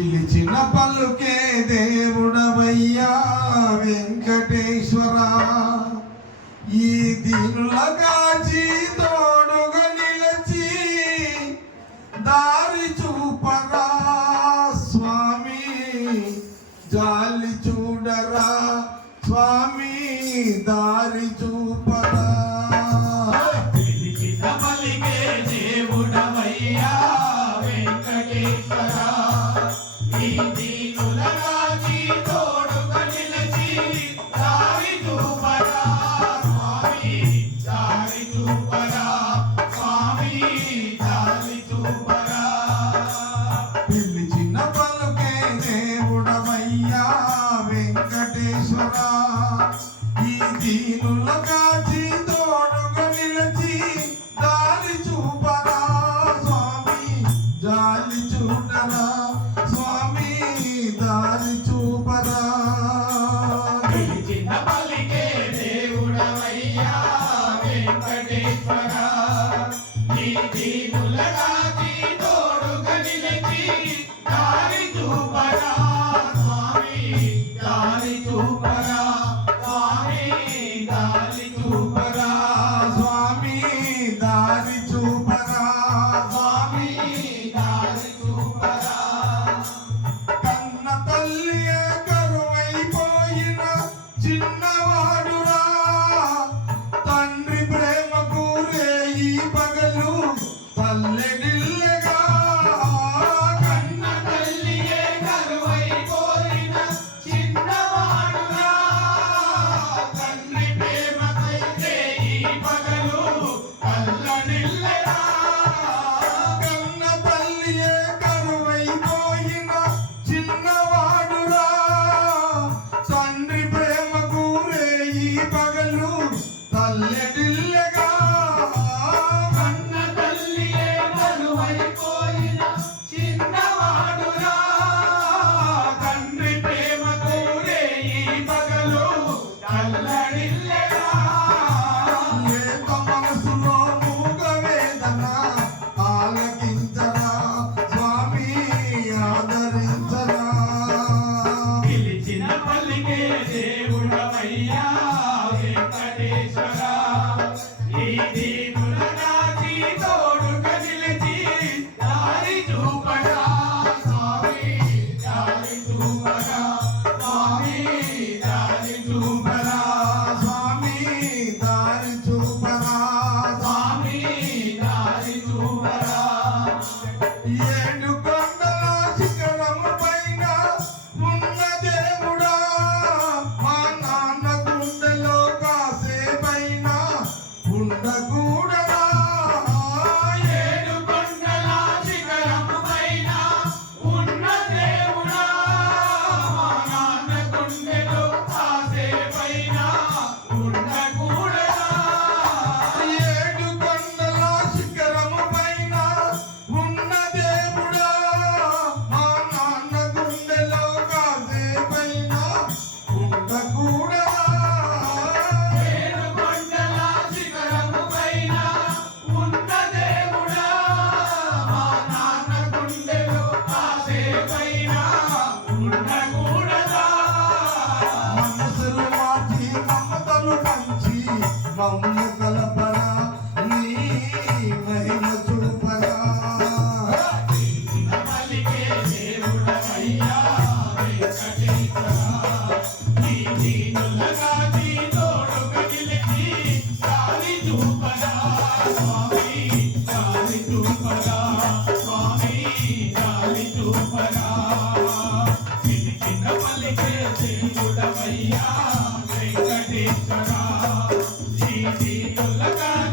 పిలిచిన పలుకే దేవుడవయ్యా వెంకటేశ్వర, ఈ దీనుల కాచి తోడుగా నిలచి దారి చూపరా స్వామి, జాలి చూడరా స్వామి, దారి చూపరా. పిలిచిన పలికే దేవుడవయ్యా వెంకటేశ్వర, ఈ దీనుల కాచి తోడుగా నిలచి దారి చూపరా స్వామి, దారి చూపరా స్వామి, దారి చూపరా. పిలిచిన పలుకే దేవుడవయ్యా వెంకటేశ్వర, ఈ దీనుల కాచి తోడుగా నిలచి దారి చూపరా స్వామి, జాలి చూడరా స్వామి, దారి చూపరా. పిలిచిన పలికే దేవుడవయ్యా వెంకటేశ్వర, ఈ దీనుల కాచి తోడుగా నిలచి దారి చూపరా స్వామి, దారి చూపరా స్వామి, దారి చూపరా స్వామి, దారి చూపరా స్వామి, దారి చూపరా. కన్న తల్లియే కరువైపోయిన చిన్నవాడురా, తండ్రి ప్రేమకు రేయి పగలు తల్లెడిల్లెగా. కన్న తల్లియే కరువైపోయిన చిన్నవాడురా, తండ్రి ప్రేమకై రేయి పగలు కల్లడిల్లెరా. కన్న తల్లియే కరువైపోయిన చిన్నవాడురా, తండ్రి ప్రేమకు రేయి పగలు తల్లెడిల్లెగా. కన్న తల్లియే కరువైపోయిన చిన్నవాడురా, తండ్రి ప్రేమకు రేయి పగలు కల్లడిల్లెరా. లేత మనసులో మూగ వేదన ఆలకించరా స్వామి, ఆదరించరా. పిలిచిన పలికే దేవుడవయ్యా వెంకటేశ్వర, ఈ దీనుల కాచి తోడుగా నిలిచి దారి చూపరా స్వామి, దారి చూపరా స్వామి, దారి చూపరా స్వామి, దారి చూపరా. స్వామి, దారి చూపరా. ఏడు కొండల శిఖరము పైన ఉన్న దేవుడా, మా నాన్న గుండెలో కాసేపైన ఉండకూడదా. ఏడు కొండల శిఖరము పైన ఉన్న దేవుడా, మా నాన్న గుండెలో కాసేపైన ఉండకూడదా. ఏడు కొండల శిఖరము పైన ఉన్న దేవుడా, మా నాన్న గుండెలో కాసేపైన ఉండకూడదా. ఏడు కొండల శిఖరము పైన ఉన్న దేవుడా, మా నాన్న గుండెలో కాసేపైన ఉండకూడదా. మనసులు మార్చి మమతలు పంచి మమ్ము కలపరా, నీ మహిమ చూపరా. పిలిచిన పలికే దేవుడవయ్యా వెంకటేశ్వర, ఈ దీనుల కాచి తోడుగా నిలిచి దారి చూపరా స్వామి, దారి చూపరా స్వామి, దారి చూపరా. పిలిచిన పలికే దేవుడవయ్యా వెంకటేశ్వర, ఈ దీనుల కాచి